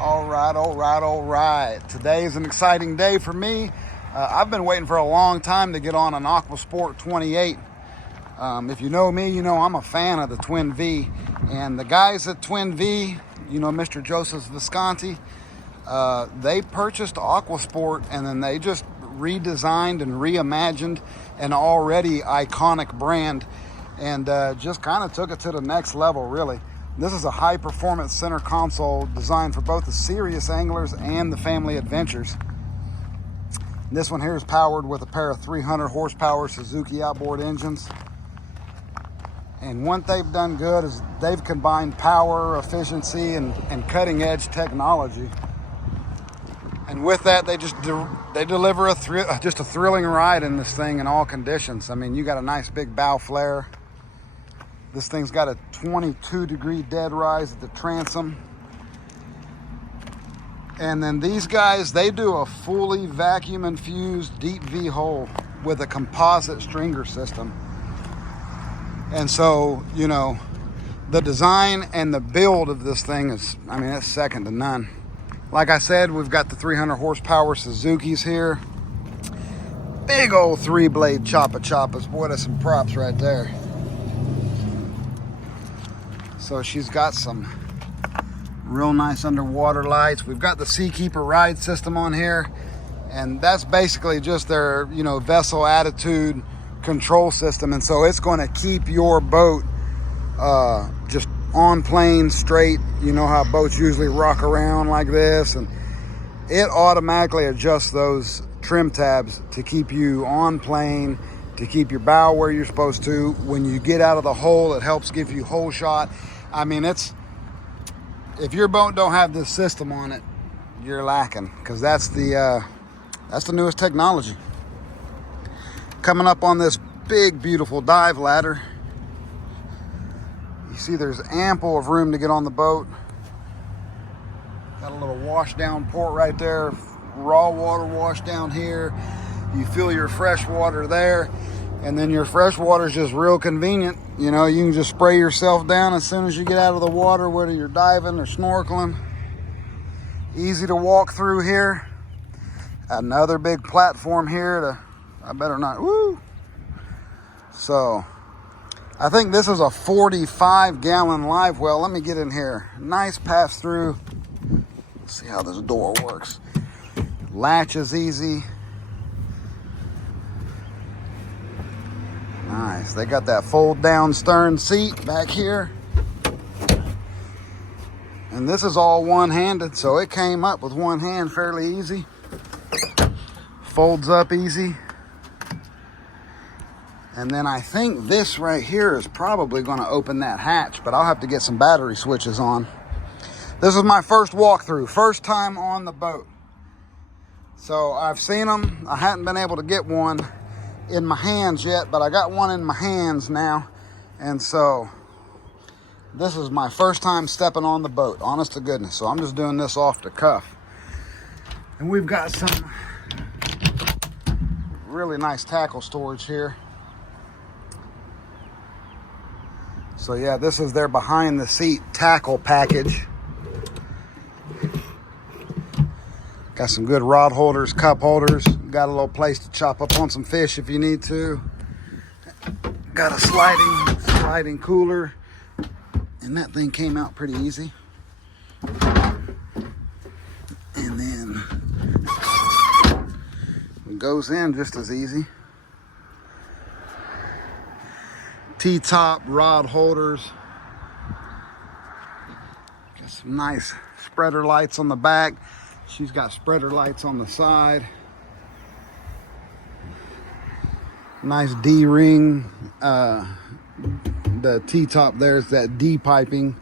All right. Today is an exciting day for me. I've been waiting for a long time to get on an AquaSport 28. If you know me, you know I'm a fan of the Twin V. And the guys at Twin V, you know Mr. Joseph Visconti, they purchased AquaSport and then they just redesigned and reimagined an already iconic brand and just kind of took it to the next level, really. This is a high-performance center console designed for both the serious anglers and the family adventures. This one here is powered with a pair of 300 horsepower Suzuki outboard engines. And what they've done good is they've combined power, efficiency, and cutting-edge technology. And with that, they deliver just a thrilling ride in this thing in all conditions. I mean, you got a nice big bow flare. This thing's got a 22-degree dead rise at the transom. And then these guys, they do a fully vacuum-infused deep V hull with a composite stringer system. And so, you know, the design and the build of this thing is, I mean, it's second to none. Like I said, we've got the 300 horsepower Suzukis here. Big old 3-blade choppas. Boy, that's some props right there. So she's got some real nice underwater lights. We've got the Seakeeper ride system on here, and that's basically just their, you know, vessel attitude control system. And so it's going to keep your boat just on plane straight. You know how boats usually rock around like this, and it automatically adjusts those trim tabs to keep you on plane, to keep your bow where you're supposed to. When you get out of the hole, it helps give you hole shot. I mean, if your boat don't have this system on it, you're lacking, because that's the newest technology. Coming up on this big, beautiful dive ladder, you see there's ample of room to get on the boat. Got a little wash down port right there, raw water wash down here. You fill your fresh water there, and then your fresh water is just real convenient. You know, you can just spray yourself down as soon as you get out of the water, whether you're diving or snorkeling. Easy to walk through here. Another big platform here I better not, woo! So, I think this is a 45-gallon live well. Let me get in here. Nice pass through. Let's see how this door works. Latch is easy. Nice. They got that fold down stern seat back here. And this is all one-handed, so it came up with one hand fairly easy. Folds up easy. And then I think this right here is probably going to open that hatch, but I'll have to get some battery switches on. This is my first walkthrough, first time on the boat. So I've seen them. I hadn't been able to get one in my hands yet, but I got one in my hands now. And so this is my first time stepping on the boat, honest to goodness. So I'm just doing this off the cuff. And we've got some really nice tackle storage here. So yeah, this is their behind the seat tackle package. Got some good rod holders, cup holders. Got a little place to chop up on some fish if you need to. Got a sliding cooler. And that thing came out pretty easy. And then it goes in just as easy. T-top rod holders. Got some nice spreader lights on the back. She's got spreader lights on the side. Nice D-ring. The T-top there's that D piping.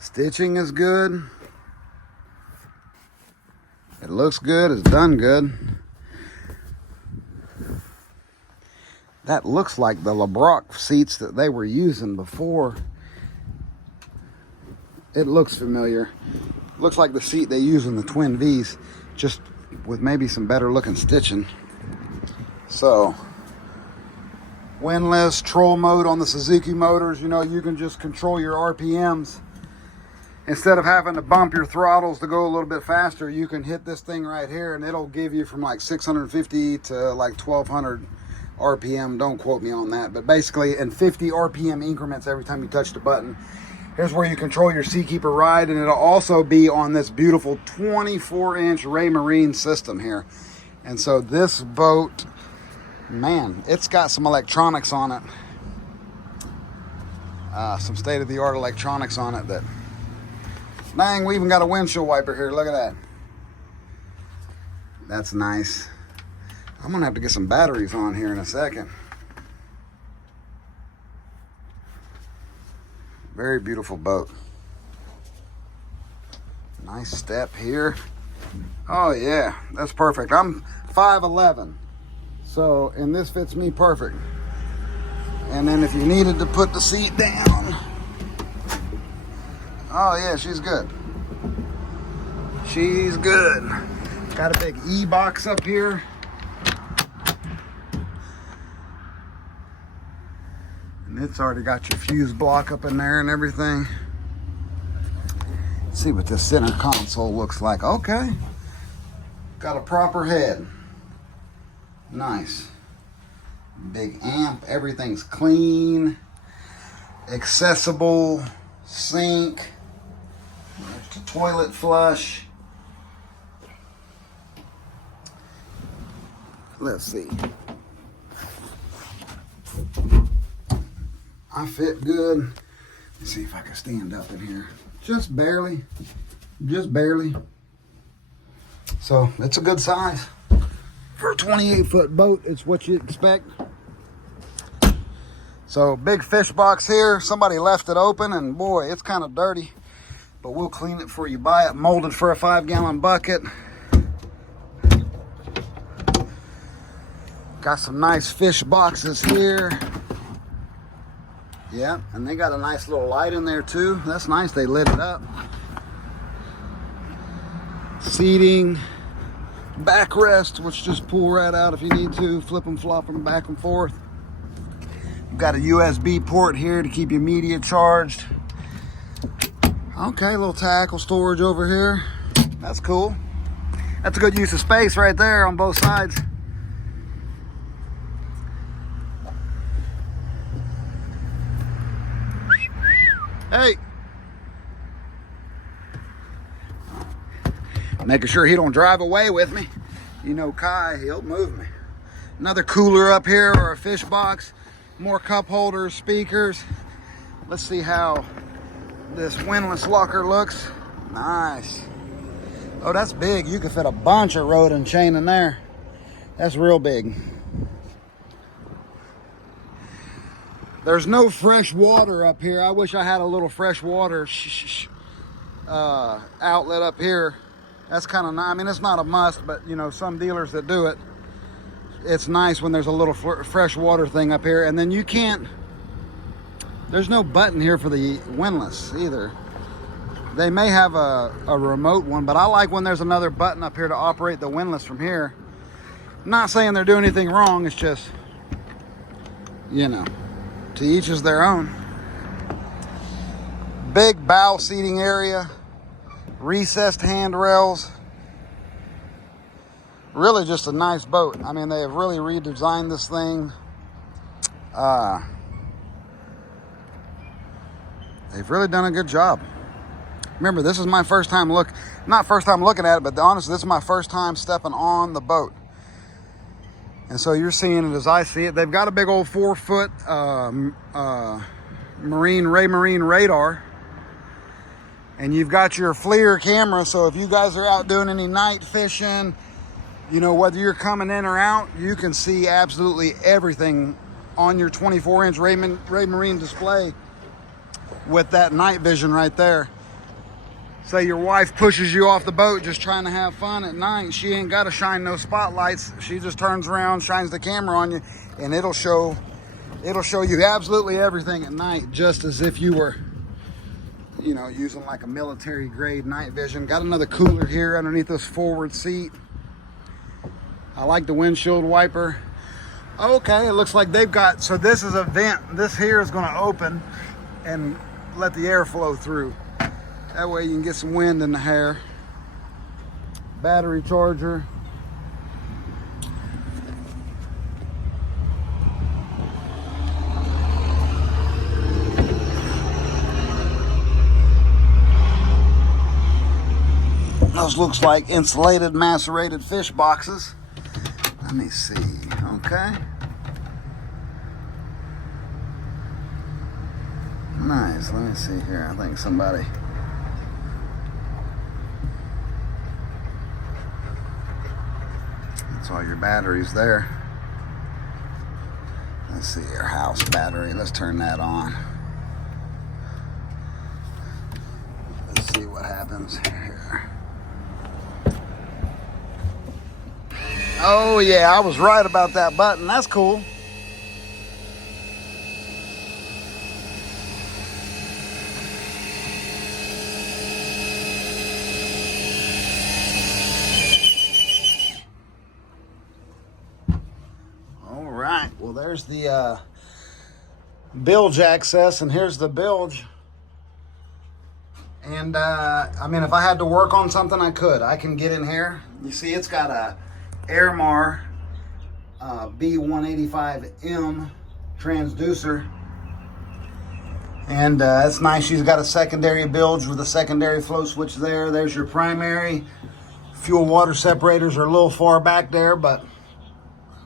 Stitching is good. It looks good. It's done good. That looks like the LeBrock seats that they were using before. It looks familiar. Looks like the seat they use in the Twin V's, just with maybe some better looking stitching. So, windlass, troll mode on the Suzuki motors. You know, you can just control your RPMs instead of having to bump your throttles to go a little bit faster, you can hit this thing right here and it'll give you from like 650 to like 1200 RPM. Don't quote me on that, but basically in 50 RPM increments every time you touch the button. Here's where you control your Seakeeper ride, and it'll also be on this beautiful 24-inch Raymarine system here. And so this boat, man, it's got some electronics on it. Some state-of-the-art electronics on it that, dang, we even got a windshield wiper here. Look at that. That's nice. I'm gonna have to get some batteries on here in a second. Very beautiful boat. Nice step here. Oh yeah, that's perfect. I'm 5'11", so, and this fits me perfect. And then if you needed to put the seat down, oh yeah, she's good. She's good. Got a big E-box up here. And it's already got your fuse block up in there and everything. Let's see what this center console looks like. Okay. Got a proper head. Nice. Big amp. Everything's clean. Accessible. Sink. There's the toilet flush. Let's see. I fit good. Let's see if I can stand up in here. Just barely. Just barely. So it's a good size. For a 28-foot boat, it's what you expect. So big fish box here. Somebody left it open and boy, it's kind of dirty. But we'll clean it before you buy it. Molded for a 5-gallon bucket. Got some nice fish boxes here. Yeah, and they got a nice little light in there too. That's nice, they lit it up. Seating, backrest, which just pull right out if you need to. Flip them, flop them back and forth. You've got a USB port here to keep your media charged. Okay, a little tackle storage over here. That's cool. That's a good use of space right there on both sides. Hey, making sure he don't drive away with me. You know Kai, he'll move me. Another cooler up here or a fish box. More cup holders, speakers. Let's see how this windlass locker looks. Nice. Oh, that's big. You could fit a bunch of rod and chain in there. That's real big. There's no fresh water up here. I wish I had a little fresh water outlet up here. That's kind of nice. I mean, it's not a must, but you know, some dealers that do it, it's nice when there's a little fresh water thing up here. And then you can't, there's no button here for the windlass either. They may have a remote one, but I like when there's another button up here to operate the windlass from here. I'm not saying they're doing anything wrong. It's just, you know, to each is their own. Big bow seating area, recessed handrails. Really just a nice boat. I mean, they have really redesigned this thing. They've really done a good job. Remember, this is my first time not first time looking at it, but honestly, this is my first time stepping on the boat. And so you're seeing it as I see it. They've got a big old 4-foot Raymarine radar. And you've got your FLIR camera. So if you guys are out doing any night fishing, you know, whether you're coming in or out, you can see absolutely everything on your 24-inch Raymarine display with that night vision right there. Say your wife pushes you off the boat just trying to have fun at night. She ain't got to shine no spotlights. She just turns around, shines the camera on you, and it'll show you absolutely everything at night, just as if you were, you know, using like a military grade night vision. Got another cooler here underneath this forward seat. I like the windshield wiper. Okay, it looks like they've got, so this is a vent. This here is going to open and let the air flow through. That way you can get some wind in the hair. Battery charger. Those looks like insulated macerated fish boxes. Let me see. Okay. Nice. Let me see here. I think somebody. That's all your batteries there. Let's see your house battery. Let's turn that on. Let's see what happens here. Oh yeah, I was right about that button. That's cool. All right, well there's the bilge access, and here's the bilge. And I mean, if I had to work on something, I could. I can get in here. You see, it's got a Airmar B185M transducer, and it's nice. She's got a secondary bilge with a secondary flow switch there. There's your primary. Fuel water separators are a little far back there, but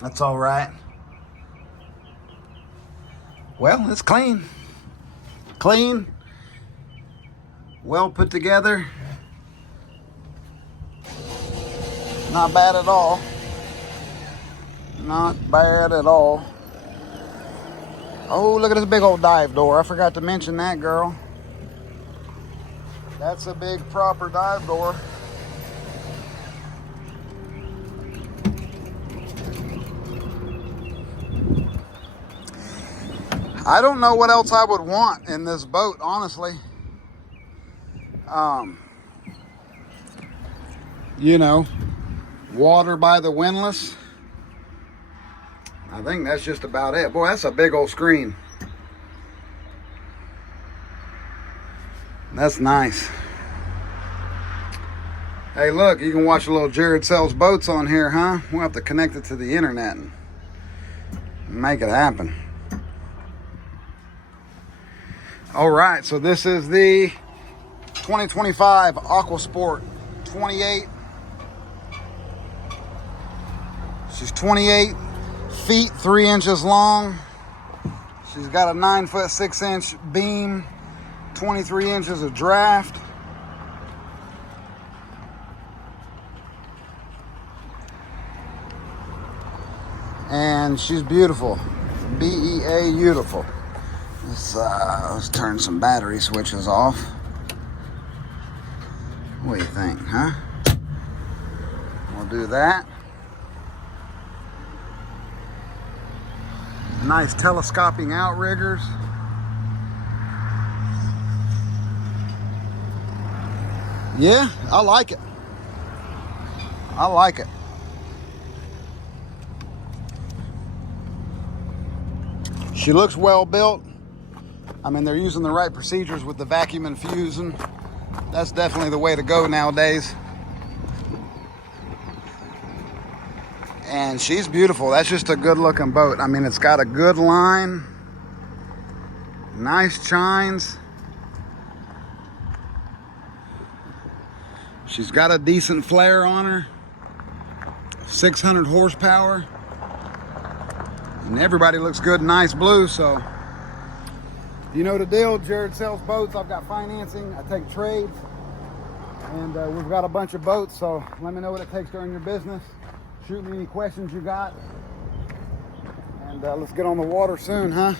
that's all right. Well, it's clean, well put together. Not bad at all. Not bad at all. Oh, look at this big old dive door. I forgot to mention that, girl. That's a big proper dive door. I don't know what else I would want in this boat, honestly. You know, water by the windlass. I think that's just about it. Boy, that's a big old screen. That's nice. Hey, look, you can watch a little Jared Sells Boats on here, huh? We'll have to connect it to the internet and make it happen. All right, so this is the 2025 AquaSport 28. She's 28 feet 3 inches long. She's got a 9-foot 6-inch beam, 23 inches of draft. And she's beautiful. B-E-A, beautiful. Let's turn some battery switches off. What do you think, huh? We'll do that. Nice telescoping outriggers. Yeah, I like it. I like it. She looks well built. I mean, they're using the right procedures with the vacuum infusion. That's definitely the way to go nowadays. And she's beautiful. That's just a good looking boat. I mean, it's got a good line, nice chines. She's got a decent flare on her, 600 horsepower. And everybody looks good in nice blue, so you know the deal. Jared Sells Boats. I've got financing. I take trades. And we've got a bunch of boats, so let me know what it takes during your business. Shoot me any questions you got. And let's get on the water soon, huh?